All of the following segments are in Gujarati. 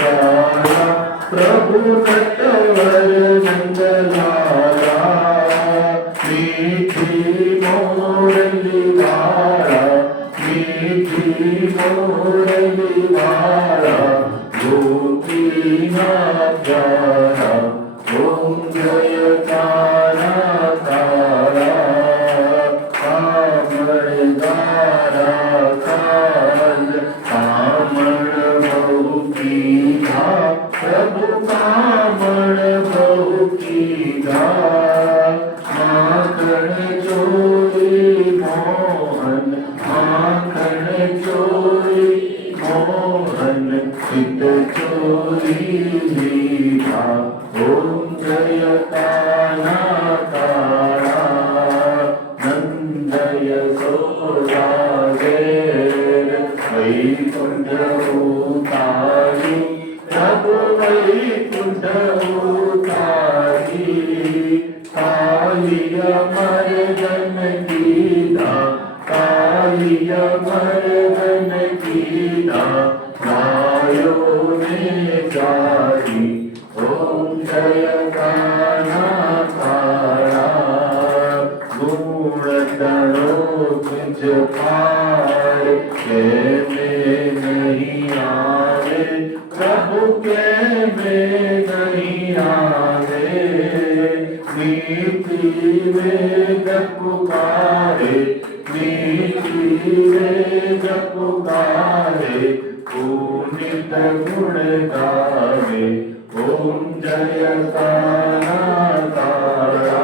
काला प्रभु नटवर नंदलाला मीठी मोरली वाला मीठी मोरली वाला गोपीनाथ प्यारा ओम जय काला काला कामड़ गारा काल कामड़ बहु कीधा प्रभु कामड़ बहु कीधा माखन चोरी मोहन माखन चोरी मोहन चित चोरी लीला ओम जय काला काला नंदय सोदा गेर वैकुंठ उतारी प्रभु वैकुंठ उतारी कालिया मर्दन कीधा कालिया मर्दन कीधा मायो ने जारी ओम जय काला काला गुण तणो तुझ पार के में नहीं आवे प्रभु के में नहीं आवे नीति वेद पुकारे नीति वेद पुकारे पुनित गुण गावे ओम जय काला काला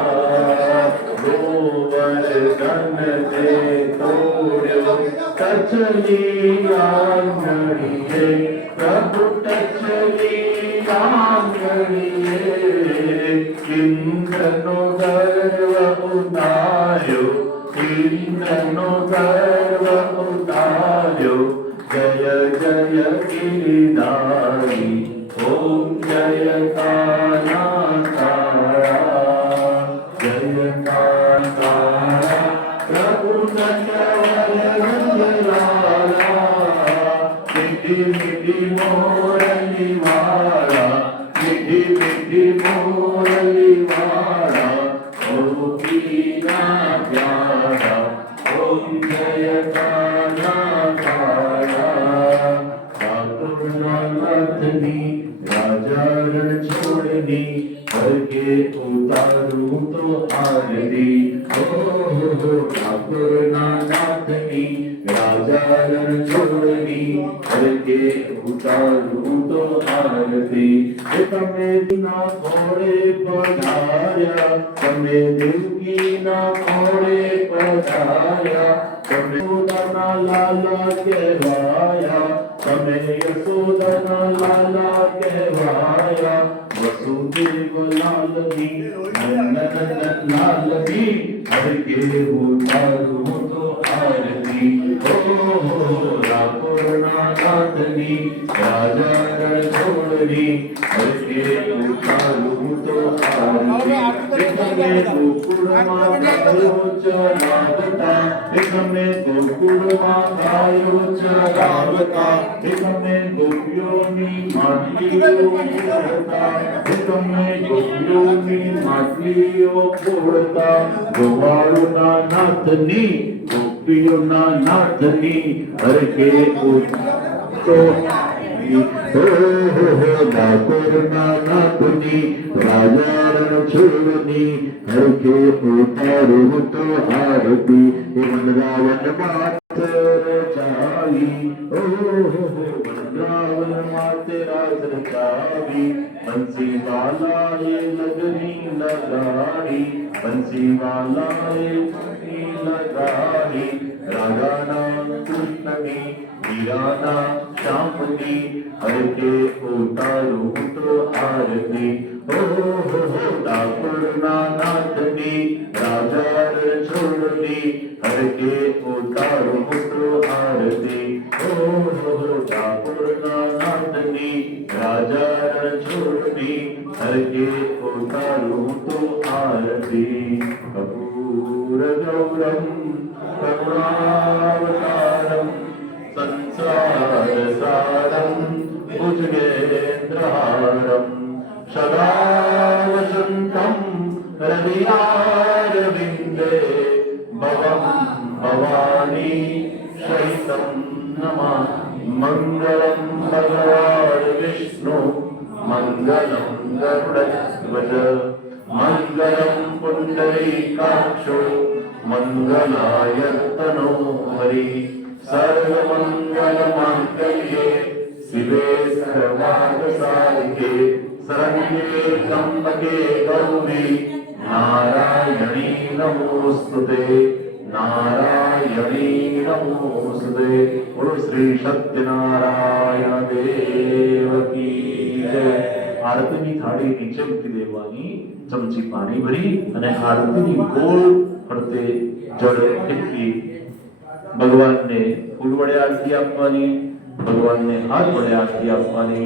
गोवर गण दे तोड़ो टचली आंगणिये प्रभु टचली आंगणिये इंद्रनो गर्व उतार्यो इंद्रनो गर्व उतार्यो जय जय गिरिधारी ओम जय काला काला जय काला प्रभु नटवर नंदलाला मिठी मिठी मोरली वाला मिठी मिठी मोरली वाला गोपीनाथ प्यारा ओम जय काला काला ठाकुरनाथनी राजा रण छोड़नी करके उतारू तो आरती हो ठाकुरनाथनी राजा रण छोड़नी करके उतारू तो आरती તમે ના ઘોડે પધાર્યા તમે દેવકીના ઘોડે પધાર્યા તમે યશોદાના લાલા કહેવાયા તમે યશોદાના લાલા કહેવાયા વસુદેવ લાલની નંદન લાલની હરકે ઉતારું તો આરતી ઓ રાપુરના નાથની રાજા રણ છોડની હરકે ઉતારું તો આરતી તમે ગોકુળમાં ગાયો ચરાવતા તમે ગોકુળમાં ગાયો ચરાવતા તમે ગોપીઓની માટલીઓ ફોડતા તમે ગોપીઓની માટલીઓ ફોડતા ગોવાળોના નાથની ગોપીઓના નાથની હરકે ઉતારો ઠાકોરના નાથની રાજા રણ છોડની હરકે ઉતારું તો આરતી વનરાવન માત રચાવી વનરાવન માત રાજ રચાવી બંસી વાલાએ લગની લગાડી બંસી વાલાએ લગની લગાડી રાધાના કૃષ્ણની વીરાના શ્યામની હરકે ઉતારું તો આરતી ઠાકોરના નાથની રાજા રણ છોડની હરકે ઉતારું તો આરતી ઠાકોરના નાથની રાજા રણ છોડની હરકે ઉતારું તો આરતી કપૂર ગૌરમ કરુણાવતારમ સંસાર સારમ भुजगेन्द्रहारं सदा वसन्तं हृदयारविन्दे भवं भवानी सहितं नमामि। मङ्गलं भगवान् विष्णु मङ्गलं गरुडध्वज मङ्गलं पुण्डरीकाक्षो मङ्गलायतनो हरि सर्वमङ्गलमाङ्गल्ये शिवे सर्वार्थसाधिके शरण्ये त्र्यम्बके गौरी नारायणी नमोस्तुते नारायणी नमोस्तुते। बोलो श्री सत्यनारायण देव की जय। आरतीनी थाળી નીચે મૂકી દેવાની, ચમચી પાણી ભરી અને આરતીની ગોળ ફરતે જળ ફેંકી ભગવાનને ફૂલ વડે આરતી આપવાની, ભગવાનને હાથ વડે આરતી આપવાની,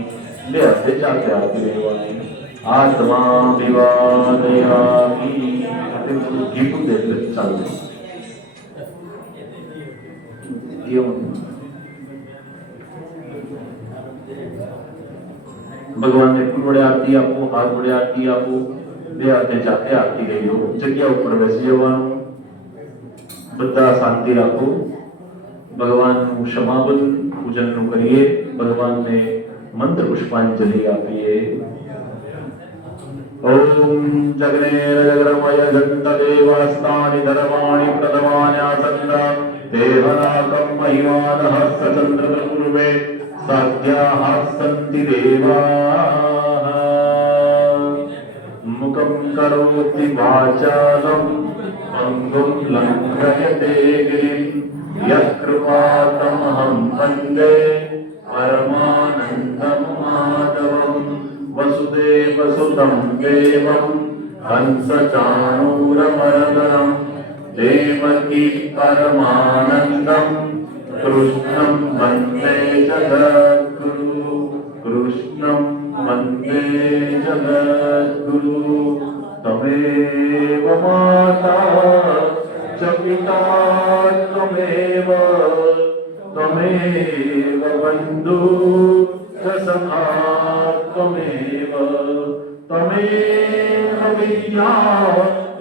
બે હાથે ચાતે આરતી લેવાની। આત્મા વિવાદયામિ ગીત દે ચાલુ भगवान ने फूल वडे आरती आपो, हाथ वडे आरती आपो, बे हाथे जाते आरती लई लो। जग्या ઉપર બેસી જવાનું, બધા શાંતિ રાખો। ભગવાનનું ક્ષમાપન પૂજનનું કરીએ, ભગવાનને મંત્ર પુષ્પાંજલિ આપીએ। ओम जगनेर जगरमय घंटदेवास्तानि धर्माणि प्रथमान्यासन्न देवनाकं महिमानः सचन्द्रपूर्वे साध्याः सन्ति देवाः। मुखं करोति वाचालं अंगुं लङ्घयते गिरिं यत्कृपातमहं वन्दे परमानन्दं माधवम्। वसुदेवसुतं देवं कंसचाणूरमर्दनं देवकी परमानन्दं कृष्णं वन्दे जगद्गुरु कृष्णं वन्दे जगद्गुरु। तमेव माता च पिता त्वमेव त्वमेव बन्धु च सखा त्वमेव त्वमेव विद्या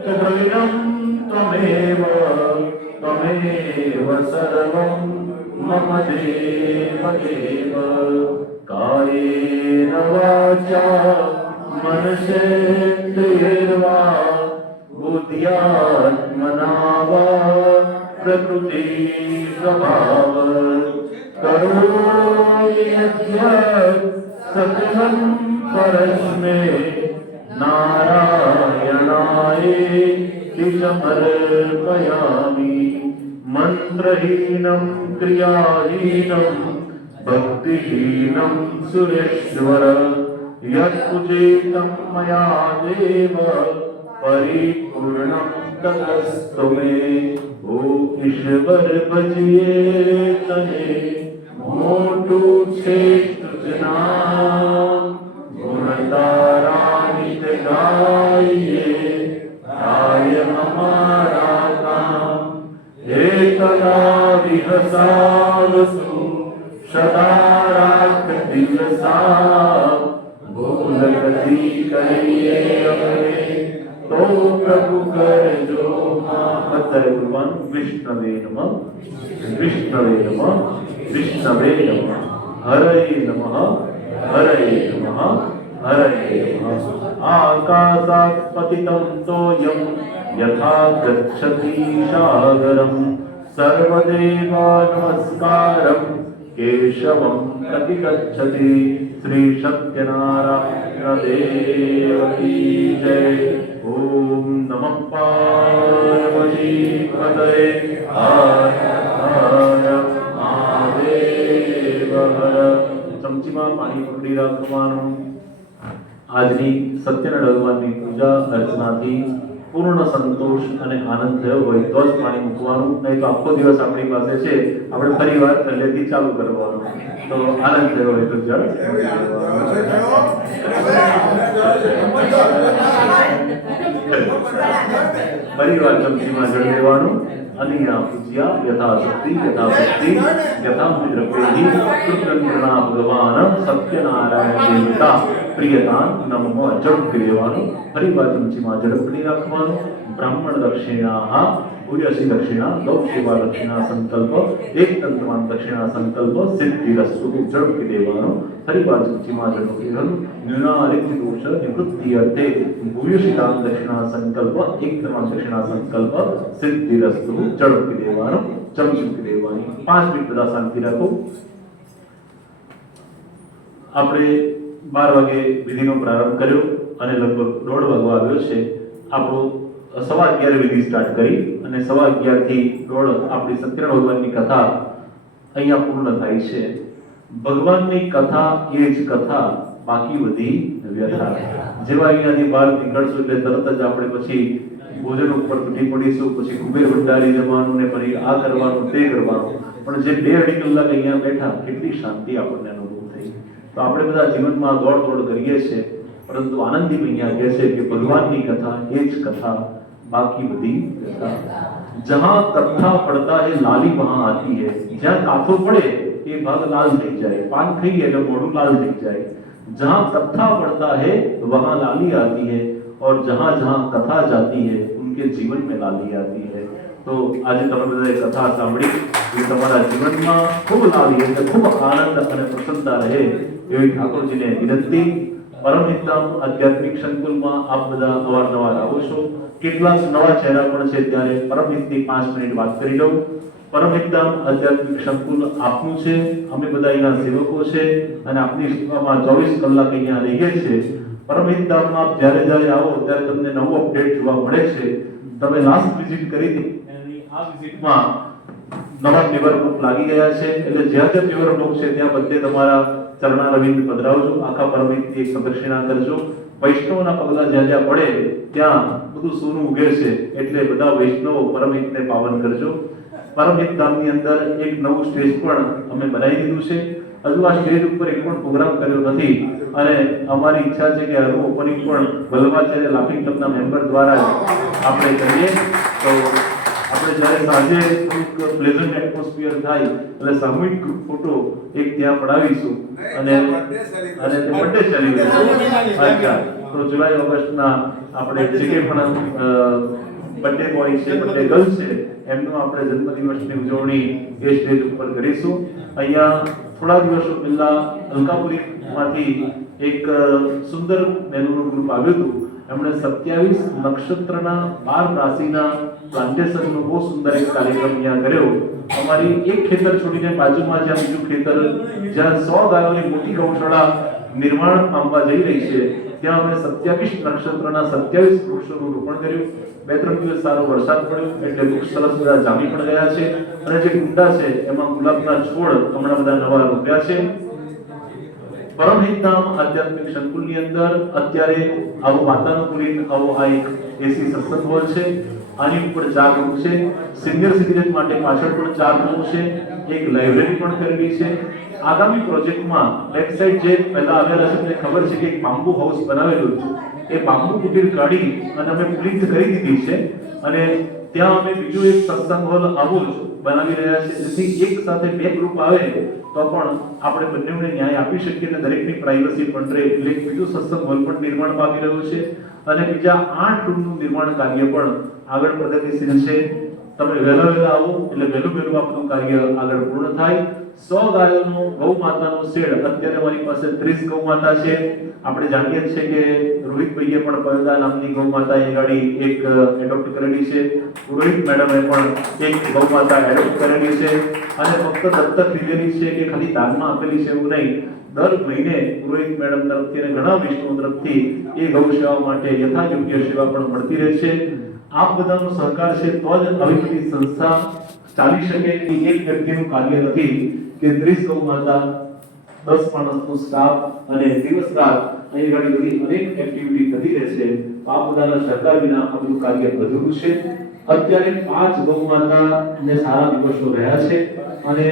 च द्रविणं त्वमेव त्वमेव सर्वं मम देव देव। कायेन वाचा मनसेन्द्रियैर्वा बुद्ध्यात्मना वा प्रकृति स्वभावात् करोमि यद्यत् सकलं परस्मै नारायणायेति समर्पयामि। मन्त्रहीनं क्रियाहीनं भक्तिहीनं सुरेश्वर यत्पूजितं मया देव परिपूर्णं ततस्तु मे। ओ ईश्वर भजिए तने मोटू छे तुझनाम गुणतारानित गाइए गाय हमारा काम। एकदा विहसावसु सदा राख दिवसा भूल गति करिए अपने तो प्रभु कर जो माता। भगवान विष्णवे नमः विष्णवे नमः विष्णवे नमः हरे नमः हरे नमः हरे नमः। आकाशात् पतितं तोयं यथा गच्छति सागरं सर्वदेवा नमस्कारं केशवं प्रति गच्छति। श्री सत्यनारायण देव की जय। ओम नमः पार्वती पतये हर हर महादेव हर। ચમચીમાં પાણી પકડી રાખવાનું। આજની સત્યનારાયણ ભગવાનની પૂજા અર્ચનાથી પૂર્ણ સંતોષ અને આનંદ થયો હોય તો જ પાણી મૂકવાનું, નહીં તો આખો દિવસ આપણી પાસે છે, આપણે ફરીવાર પહેલેથી ચાલુ કરવાનું। તો આનંદ થયો હોય તો જળ ફરીવાર ચમચીમાં જળ લેવાનું અનિયા પૂજ્યા યથાશક્તિ યથામિદ્રપેહી કૃતજ્ઞના ભગવાન સત્યનારાયણ દેવતા પ્રિયતાન નમઃ જપ લેવાનું. ફરીવાર ચમચીમાં ઝડપથી રાખવાનું. બ્રાહ્મણ દક્ષિણા ભૂયસી દક્ષિણા ગૌ સેવા દક્ષિણા સંકલ્પ એક તંત્રમાન દક્ષિણા સંકલ્પ સિદ્ધિરસ્તુ ઝડપથી દેવાનું. ફરીવાર ચમચીમાં ઝડપથી લેવાનું. ન્યુનારિક્તિ દોષ નિવૃત્તિ અર્થે ભૂયસી દક્ષિણા સંકલ્પ એક તંત્રમાન દક્ષિણા સંકલ્પ સિદ્ધિરસ્તુ ઝડપથી દેવાનું. ચમચી દેવાની. 5 મિનિટ બધા શાંતિ રાખો. આપણે 12 વાગે વિધિનો પ્રારંભ કર્યો અને લગભગ 1:30 વાગવા આવ્યો છે. આપણો 11:15 વિધિ સ્ટાર્ટ કરી અને 11:15 થી 1:30 આપણી સત્યનારાયણ ભગવાનની કથા અહીંયા પૂર્ણ થાય છે. ભગવાનની કથા એ જ કથા, બાકી બધી વ્યથા. જેવા અહીંયાથી બહાર નીકળશું એટલે તરત જ આપણે પછી ભોજન ઉપર તૂટી પડીશું, પછી કુબેર ભંડારી જવાનું ને પછી આ કરવાનું તે કરવાનું. પણ જે 2-2.5 કલાક અહીંયા બેઠા કેટલી શાંતિ આપણને અનુભવ થઈ. તો આપણે બધા જીવનમાં દોડ કરીએ છીએ, પરંતુ આનંદી અહીંયા કહે છે કે ભગવાનની કથા એ જ કથા, બાકી બધી વ્યથા. જહાં કથા પડતા હે લાલી વહાં આતી હે. જ્યાં કાથો પડે એ ભાગ લાલ થઈ જાય, પાન ખાઈએ એટલે મોઢું લાલ થઈ જાય. जहां कथा पढ़ता है वहां लाली आती है और जहां जहां कथा जाती है उनके जीवन में लाली आती है. तो आज તમે બધાએ કથા સાંભળી એ તમારા જીવનમાં ખૂબ લાવી એટલે ખૂબ આનંદ અને પ્રસન્નતા રહે એવી ઠાકોરજીને વિનંતી. પરમહિતમ આધ્યાત્મિક સંકુલમાં આપ બધા અવારનવાર આવો છો. કેટલાક નવા ચહેરા પણ છે, ત્યારે પરમહિતની 5 મિનિટ વાત કરી લઉં. પરમહિતમ આધ્યાત્મિક સંકુલ આપનું છે, અમે બધા અહીંના સેવકો છે અને આપની સેવામાં 24 કલાક અહીંયા રહીએ છીએ. પરમહિતમ આપ જ્યારે આવો ત્યારે તમને નવો અપડેટ જોવા મળે છે. તમે લાસ્ટ વિઝિટ કરી હતી, આ વિઝિટમાં નવા પેપર બુક લાગી ગયા છે, એટલે જ્યાં પેપર બુક છે ત્યાં બધે તમારા ચરણારવિંદ પધરાવજો. આખા પરમહિતની એક પ્રદક્ષિણા કરજો. વૈષ્ણવના પગલા જ્યાં પડે ત્યાં બધું સોનું ઉગે છે, એટલે બધા વૈષ્ણવો પરમહિતને પાવન કરજો. પરમહિત ધામની અંદર એક નવું સ્ટેજ પણ અમે બનાવી દીધું છે. હજુ આ સ્ટેજ ઉપર એક પણ પ્રોગ્રામ કર્યો નથી અને અમારી ઈચ્છા છે કે હજુ ઓપનિંગ પણ વલ્લભાચાર્ય લાફિંગ ક્લબના મેમ્બર દ્વારા આપણે કરીએ. તો આપણે જ્યારે સાંજે એક પ્લેઝન્ટ એટમોસ્ફિયર થાય એટલે સામૂહિક ગ્રુપ ફોટો એક ત્યાં પડાવીશું અને તે બર્થડે સેલિબ્રેશન. અચ્છા, તો જુલાઈ ઓગસ્ટના આપણે જે કંઈ પણ બર્થડે બોય છે, બર્થડે ગર્લ છે, એમનો આપણે જન્મદિવસની ઉજવણી એ સ્ટેજ ઉપર કરીશું. અહીંયા થોડા દિવસો પહેલા અલકાપુરીમાંથી એક સુંદર બહેનોનું ગ્રુપ આવ્યું હતું. એમણે 27 નક્ષત્રના 12 રાશિના પ્લાન્ટેશનનો બહુ સુંદર એક કાર્યક્રમ અહીંયા કર્યો. અમારી એક ખેતર છોડીને બાજુમાં જ્યાં બીજું ખેતર, જ્યાં 100 ગાયોની મોટી ગૌશાળા નિર્માણ પામવા જઈ રહી છે, ત્યાં અમે 27 નક્ષત્રના 27 વૃક્ષોનું રોપણ કર્યું. 2-3 દિવસ સારો વરસાદ પડ્યો એટલે વૃક્ષ સરસ બધા જામી પણ ગયા છે અને જે કુંડા છે એમાં ગુલાબના છોડ હમણાં બધા નવા રોપ્યા છે. પરમહિત ધામ આધ્યાત્મિક સંકુલની અંદર અત્યારે આવો વાતાનુકૂલિત આવો આ એક એસી સત્સંગ હોલ છે. આની ઉપર 4 રૂમ છે. સિનિયર સિટીઝન માટે પાછળ પણ 4 રૂમ છે. એક લાઇબ્રેરી પણ કરેલી છે. આગામી પ્રોજેક્ટમાં બેક સાઈડ જે પહેલા આવેલા છે તમને ખબર છે કે એક બાંબુ હાઉસ બનાવેલું હતું. એ બાંબુ કુટીર કાઢી અને અમે પ્લિન્થ કરી દીધી છે અને ત્યાં અમે બીજું એક સત્સંગ હોલ આવો જ બનાવી રહ્યા છે, જેથી એક સાથે 2 ગ્રુપ આવે તો પણ આપણે બંનેને ન્યાય આપી શકીએ અને દરેકની પ્રાઇવસી પણ રહે. એટલે બીજું સત્સંગ હોલ પણ નિર્માણ પામી રહ્યું છે અને બીજા 8 રૂમનું નિર્માણ કાર્ય પણ આગળ પ્રગતિશીલ છે. તમે વહેલા આવો એટલે વહેલું આપણું કાર્ય આગળ પૂર્ણ થાય. 100 ગાયોનો ગૌ માતાનો શેડ અત્યારે અમારી પાસે 30 ગૌ માતા છે. આપણે જાણીએ છીએ કે રોહિતભાઈએ પણ પયોદા નામની ગૌ માતા એ ગાડી એક એડોપ્ટ કરેલી છે. રોહિત મેડમે પણ એક ગૌ માતા એડોપ્ટ કરેલી છે અને ફક્ત દત્તક લીધેલી છે કે ખાલી દાનમાં આપેલી છે એવું નહીં. દર મહિને રોહિત મેડમ તરફથી અને ઘણા વિષ્ણુ તરફથી એ ગૌ સેવા માટે યથાયોગ્ય સેવા પણ મળતી રહે છે. આપ બધાનો સહકાર છે તો જ આવી બધી સંસ્થા ચાલી શકે. એક વ્યક્તિનું કાર્ય નથી કે 30 ગૌ માતા, 10 માણસનો સ્ટાફ અને દિવસ રાત અહીં ઘણી બધી અનેક એક્ટિવિટી થતી રહે છે. આપ બધાના સહકાર વિના આ બધું કાર્ય અધૂરું છે. અત્યારે 5 ગૌ માતાને સારા દિવસો રહ્યા છે અને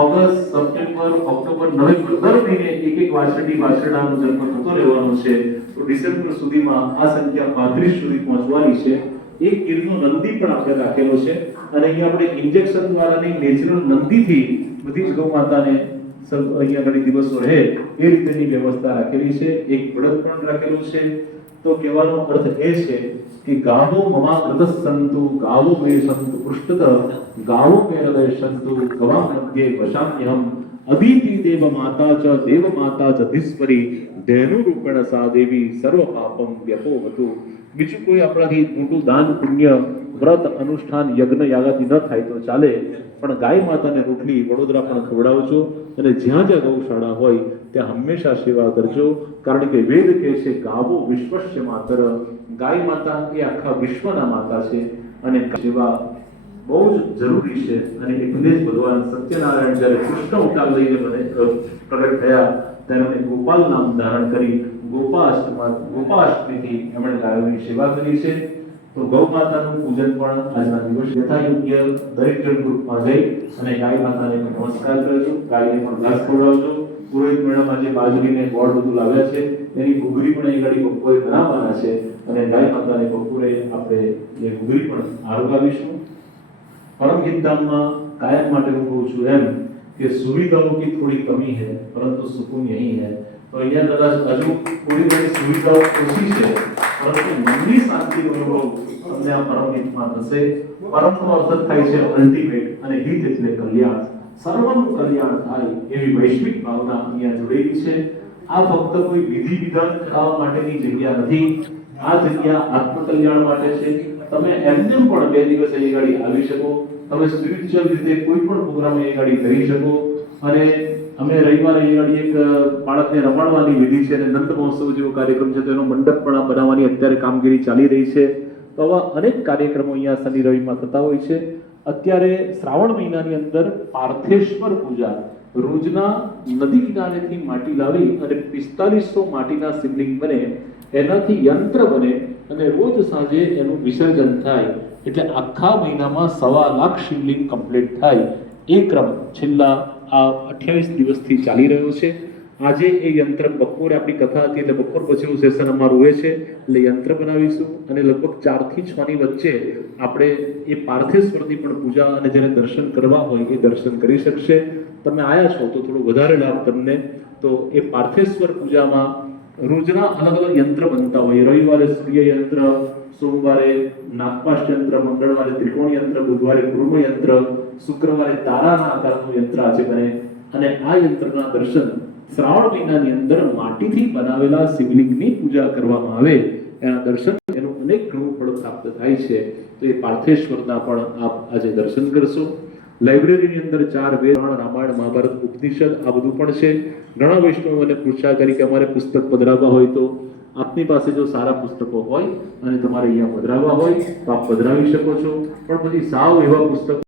ઓગસ્ટ, સપ્ટેમ્બર, ઓક્ટોબર, નવેમ્બર દર મહિને એક વાછરડાનો જન્મ થતો રહેવાનો છે. તો ડિસેમ્બર સુધીમાં આ સંખ્યા 35 સુધી પહોંચવાની છે. એક ગીરનો નંદી પણ આપણે રાખેલો છે અને અહીંયા આપણે ઇન્જેક્શન દ્વારાની નેચરલ નંદીથી બધી જ ગૌ માતાને અહીંયા ઘણી દિવસો રહે એ રીતેની વ્યવસ્થા રાખેલી છે. એક બળદ પણ રાખેલું છે. તો કહેવાનો અર્થ એ છે કે ગાવો મમા પ્રદસંતુ ગાવો મે સંતુ પૃષ્ઠત ગાવો મે હૃદય સંતુ ગવા મધ્યે વશામ્યહમ અદિતિ દેવ માતા ચ દેવ માતા ચ ધીસ્વરી ધેનુ રૂપેણ સા દેવી સર્વ પાપમ વ્યપોવતુ. બીજું કોઈ આપણાથી મોટું દાન પુણ્ય વ્રત અનુષ્ઠાન યજ્ઞ યાગાદી ન થાય તો ચાલે, પણ ગાય માતાને રોટલી વડોદરા પણ ખવડાવજો અને જ્યાં જ્યાં ગૌશાળા હોય ત્યાં હંમેશા સેવા કરજો. કારણ કે વેદ કહે છે ગાવો વિશ્વસ્ય માતર, ગાય માતા એ આખા વિશ્વના માતા છે અને સેવા બહુ જ જરૂરી છે. અને એટલે જ ભગવાન સત્યનારાયણ જ્યારે કૃષ્ણ અવતાર લઈને પ્રગટ થયા ત્યારે ગોપાલ નામ ધારણ કરી ગોપાષ્ટમીથી એમણે ગાયોની સેવા કરી છે. તો ગૌ માતાનું પૂજન પણ આજના દિવસ યથાયોગ્ય દરેક જણ ગ્રુપમાં જઈ અને ગાય માતાને નમસ્કાર કરજો, ગાયને પણ ઘાસ ખવડાવજો. પુરોહિત મેડમ આજે બાજરીને ગોળ બધું લાવ્યા છે, એની ઘૂઘરી પણ અહીં ગાડી બપોરે બનાવવાના છે અને ગાય માતાને બપોરે આપણે એ ઘૂઘરી પણ આરોગાવીશું. परमहित धाम में कायम માટે હું કહું છું એમ કે સુવિધાઓ की थोड़ी कमी है परंतु सुकून यही है. तो અહીંયા કદાચ હજુ થોડી ઘણી સુવિધાઓ ઓછી છે પરંતુ મનની શાંતિનો અનુભવ તમને આ પરમહિતમાં થશે. પરમનો અર્થ થાય છે અલ્ટિમેટ અને હિત એટલે કલ્યાણ. સર્વનું કલ્યાણ થાય એવી વૈશ્વિક ભાવના અહીંયા જોડેલી છે. આ ફક્ત કોઈ વિધિ વિધાન કરાવવા માટેની જગ્યા નથી. આ જગ્યા આત્મકલ્યાણ માટે છે. તમે એમને પણ 2 દિવસ અહીં ગાડી આવી શકો, તમે સ્પિરિચ્યુઅલ રીતે કોઈ પણ પ્રોગ્રામ અહીં ગાડી કરી શકો. અને અમે રવિવારે અહીં ગાડી એક બાળકને રમાડવાની વિધિ છે અને નંદ મહોત્સવ જેવો કાર્યક્રમ છે, તો એનો મંડપ પણ બનાવવાની અત્યારે કામગીરી ચાલી રહી છે. તો આવા અનેક કાર્યક્રમો અહીંયા શનિ રવિમાં થતા હોય છે. અત્યારે શ્રાવણ મહિનાની અંદર પાર્થેશ્વર પૂજા રોજના નદી કિનારેથી માટી લાવી અને 4500 માટીના શિવલિંગ બને, એનાથી યંત્ર બને અને રોજ સાંજે એનું વિસર્જન થાય. એટલે આખા મહિનામાં 1.25 લાખ શિવલિંગ કમ્પ્લીટ થાય. એ ક્રમ છેલ્લા આ 28 દિવસથી ચાલી રહ્યો છે. આજે એ યંત્ર બપોરે આપણી કથા હતી એટલે બપોર પછીનું સેશન અમારું હોય છે, એટલે યંત્ર બનાવીશું અને લગભગ 4 થી 6 ની વચ્ચે આપણે એ પાર્થેશ્વરની પણ પૂજા અને જેને દર્શન કરવા હોય એ દર્શન કરી શકશે. તમે આયા છો તો થોડો વધારે લાભ તમને. તો એ પાર્થેશ્વર પૂજામાં રોજના અલગ અલગ યંત્ર બનતા હોય. રવિવારે સૂર્ય યંત્ર, સોમવારે નાગપાશ યંત્ર, મંગળવારે ત્રિકોણ યંત્ર, બુધવારે કુર્મ યંત્ર, શુક્રવારે તારાના આકારનું યંત્ર આજે બને. અને આ યંત્રના દર્શન શ્રાવણ મહિનાની અંદર માટીથી બનાવેલા શિવલિંગની પૂજા કરવામાં આવે એના દર્શન એનું અનેક ઘણું ફળ પ્રાપ્ત થાય છે. તો એ પાર્થેશ્વરના પણ આપ આજે દર્શન કરશો. લાઇબ્રેરીની અંદર 4 વેદ, રામાયણ, મહાભારત, ઉપનિષદ આ બધું પણ છે. ઘણા વૈષ્ણવોને પૂછા કરી કે અમારે પુસ્તક પધરાવવા હોય તો આપની પાસે જો સારા પુસ્તકો હોય અને તમારે અહીંયા પધરાવવા હોય તો આપ પધરાવી શકો છો. પણ પછી સાવ એવા પુસ્તકો